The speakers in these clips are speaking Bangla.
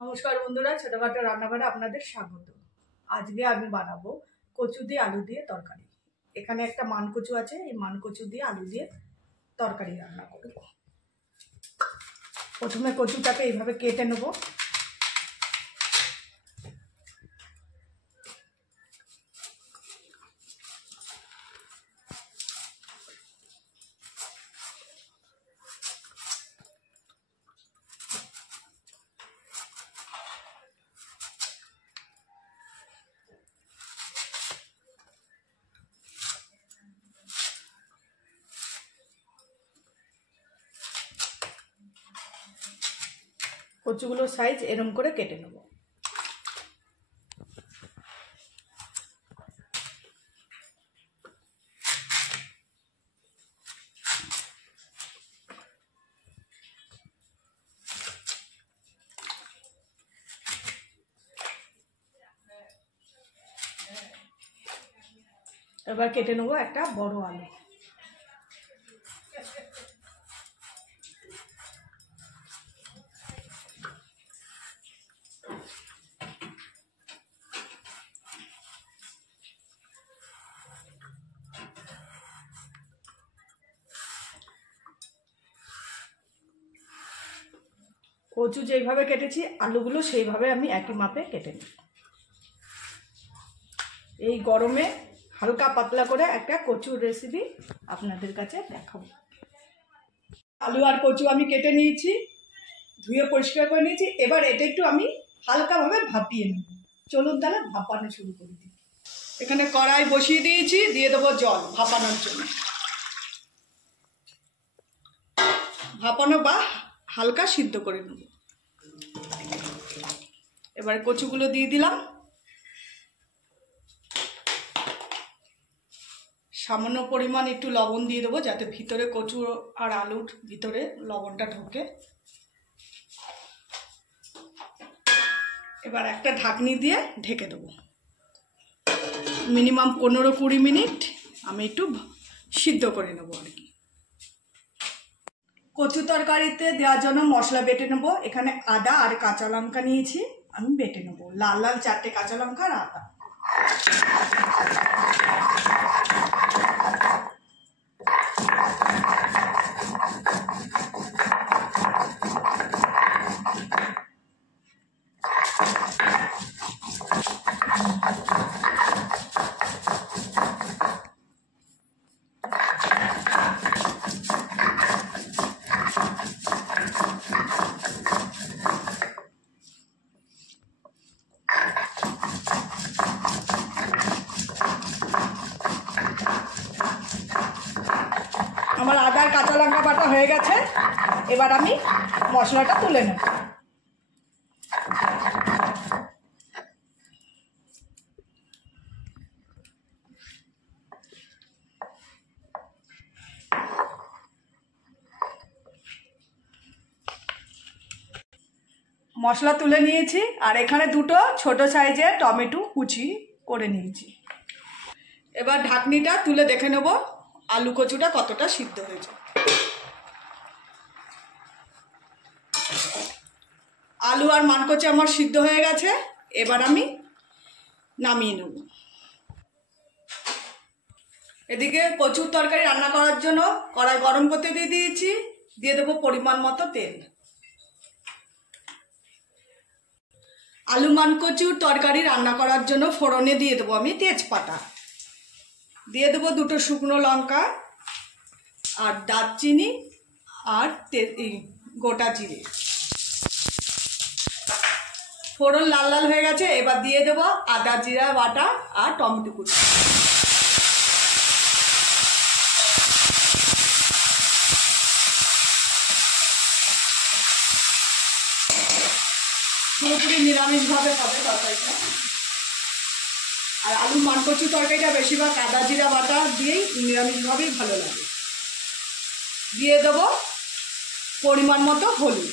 নমস্কার বন্ধুরা, ছোটখাটো রান্নাঘরে আপনাদের স্বাগত। আজকে আমি বানাবো কচু দিয়ে আলু দিয়ে তরকারি। এখানে একটা মানকচু আছে, এই মানকচু দিয়ে আলু দিয়ে তরকারি রান্না করব। প্রথমে কচুটাকে এইভাবে কেটে নেব। কচুগুলোর সাইজ এরম করে কেটে নেব। এবার কেটে নেব একটা বড় আলু। কচু যেইভাবে কেটেছি আলুগুলো সেইভাবে আমি একই মাপে কেটে নিই। এই গরমে হালকা পাতলা করে একটা কচুর রেসিপি আপনাদের কাছে দেখাবো। আলু আর কচু আমি কেটে নিয়েছি, ধুয়ে পরিষ্কার করে নিয়েছি। এবার এটা একটু আমি হালকাভাবে ভাপিয়ে নেব। চলুন তাহলে ভাপানো শুরু করে দিই। এখানে কড়াই বসিয়ে দিয়েছি, দিয়ে দেবো জল ভাপানোর জন্য। ভাপানো বা হালকা সিদ্ধ করে নেব। এবার কচুগুলো দিয়ে দিলাম। সামান্য পরিমাণ একটু লবণ দিয়ে দেবো, যাতে ভিতরে কচু আর আলুর ভিতরে লবণটা ঢোকে। এবার একটা ঢাকনি দিয়ে ঢেকে দেবো। মিনিমাম 15-20 মিনিট আমি একটু সিদ্ধ করে নেবো আর কি। কচু তরকারিতে দেওয়ার জন্য মশলা বেটে নেব। এখানে আদা আর কাঁচা লঙ্কা নিয়েছি, আমি বেটে নেবো। লাল লাল 4টে কাঁচা লঙ্কা আর আদা। আমার আদা আর কাঁচা লঙ্কা বাটা হয়ে গেছে। এবার আমি মশলাটা তুলে নেব। মশলা তুলে নিয়েছি, আর এখানে দুটো ছোট সাইজের টমেটো কুচি করে নিয়েছি। এবার ঢাকনিটা তুলে দেখে নেব আলু কচুটা কতটা সিদ্ধ হয়েছে। আলু আর মানকচু আমার সিদ্ধ হয়ে গেছে। এবার আমি নামিয়ে নেব। এদিকে কচুর তরকারি রান্না করার জন্য কড়াই গরম করতে দিয়ে দিয়েছি। দিয়ে দেবো পরিমাণ মতো তেল। আলু মানকচুর তরকারি রান্না করার জন্য ফোড়নে দিয়ে দেবো আমি তেজপাতা। দিয়ে দেবো 2টো শুকনো লঙ্কা আর দারচিনি আর গোটা জিরে। ফোড়ন লাল লাল হয়ে গেছে। এবার দিয়ে দেবো আদা জিরা বাটা আর টমেটো কুচি। পুরোপুরি নিরামিষভাবে হবে তরকারিটা। আর আলু মানকচু তরকারিটা বেশিরভাগ আদা জিরা বাটা দিয়েই নিরামিষভাবেই ভালো লাগে। দিয়ে দেবো পরিমাণ মতো হলুদ।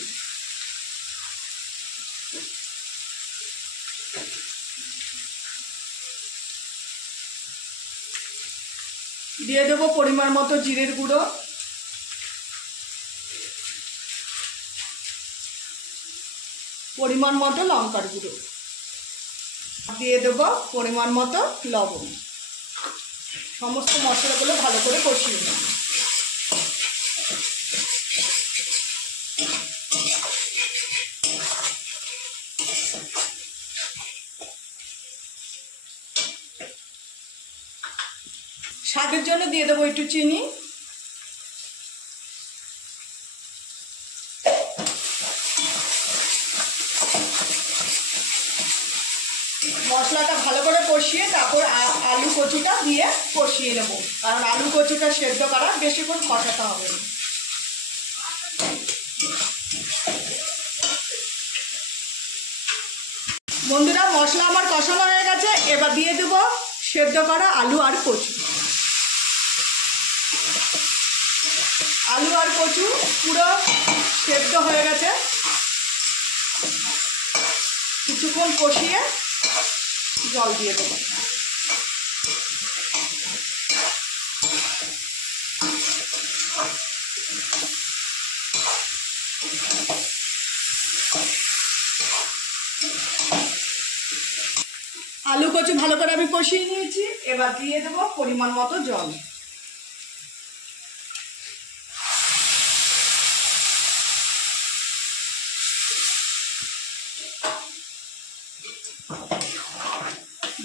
দিয়ে দেবো পরিমাণ মতো জিরের গুঁড়ো। পরিমাণ মতো লঙ্কার গুঁড়ো, দিয়ে দেবো পরিমাণ মতো লবণ। সমস্ত মশলাগুলো ভালো করে কষিয়ে নেব। স্বাদের জন্য দিয়ে দেবো একটু চিনি, মশলাটা ভালো করে কষিয়ে তারপর আলু কচুটা দিয়ে কষিয়ে নেব, কারণ আলু কচুটা সেদ্ধ করা বেশিক্ষণ কষাতে হবে না। বন্ধুরা, মশলা আমার কষানো হয়ে গেছে, এবার দিয়ে দেব সেদ্ধ করা আলু আর কচু। আলু আর কচু পুরো সেদ্ধ হয়ে গেছে, কিছুক্ষণ কষিয়ে জল দিয়ে দেবো। আলু কচু ভালো করে আমি কষিয়ে নিয়েছি, এবার দিয়ে দেবো পরিমাণ মতো জল।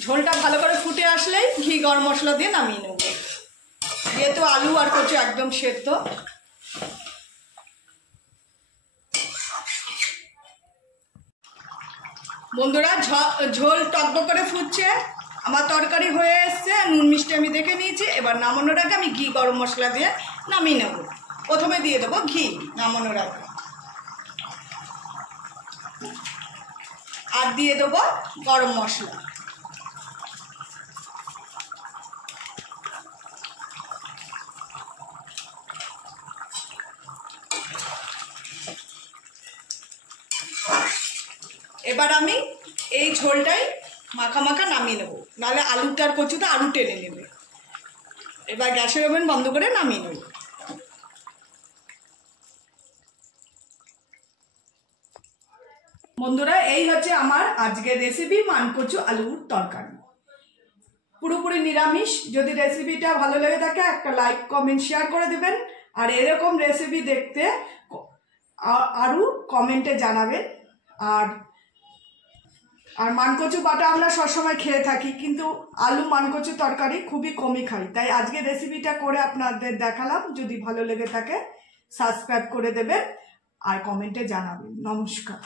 ঝোলটা ভালো করে ফুটে আসলেই ঘি গরম মশলা দিয়ে নামিয়ে নেব, যেহেতু আলু আর কচু একদম সেদ্ধ। বন্ধুরা, ঝোল টকবক করে ফুটছে, আমার তরকারি হয়ে এসছে, নুন মিষ্টি আমি দেখে নিয়েছি। এবার নামানোর আগে আমি ঘি গরম মশলা দিয়ে নামিয়ে নেব। প্রথমে দিয়ে দেবো ঘি নামানোর আগে, আর দিয়ে দেবো গরম মশলা। এবার আমি এই ঝোলটাই মাখা মাখা নামিয়ে নেবো, নাহলে আলুটার কচুটা আলু টেনে নেবে। এবার গ্যাসের ওভেন বন্ধ করে নামিয়ে নেব। বন্ধুরা, এই হচ্ছে আমার আজকের রেসিপি মানকচু আলুর তরকারি, পুরোপুরি নিরামিষ। যদি রেসিপিটা ভালো লেগে থাকে একটা লাইক কমেন্ট শেয়ার করে দেবেন, আর এরকম রেসিপি দেখতে আরও কমেন্টে জানাবেন। আর মানকচু বাটা আমরা সবসময় খেয়ে থাকি, কিন্তু আলু মানকচু তরকারি খুবই কমই খাই, তাই আজকে রেসিপিটা করে আপনাদের দেখালাম। যদি ভালো লেগে থাকে সাবস্ক্রাইব করে দেবেন আর কমেন্টে জানাবেন। নমস্কার।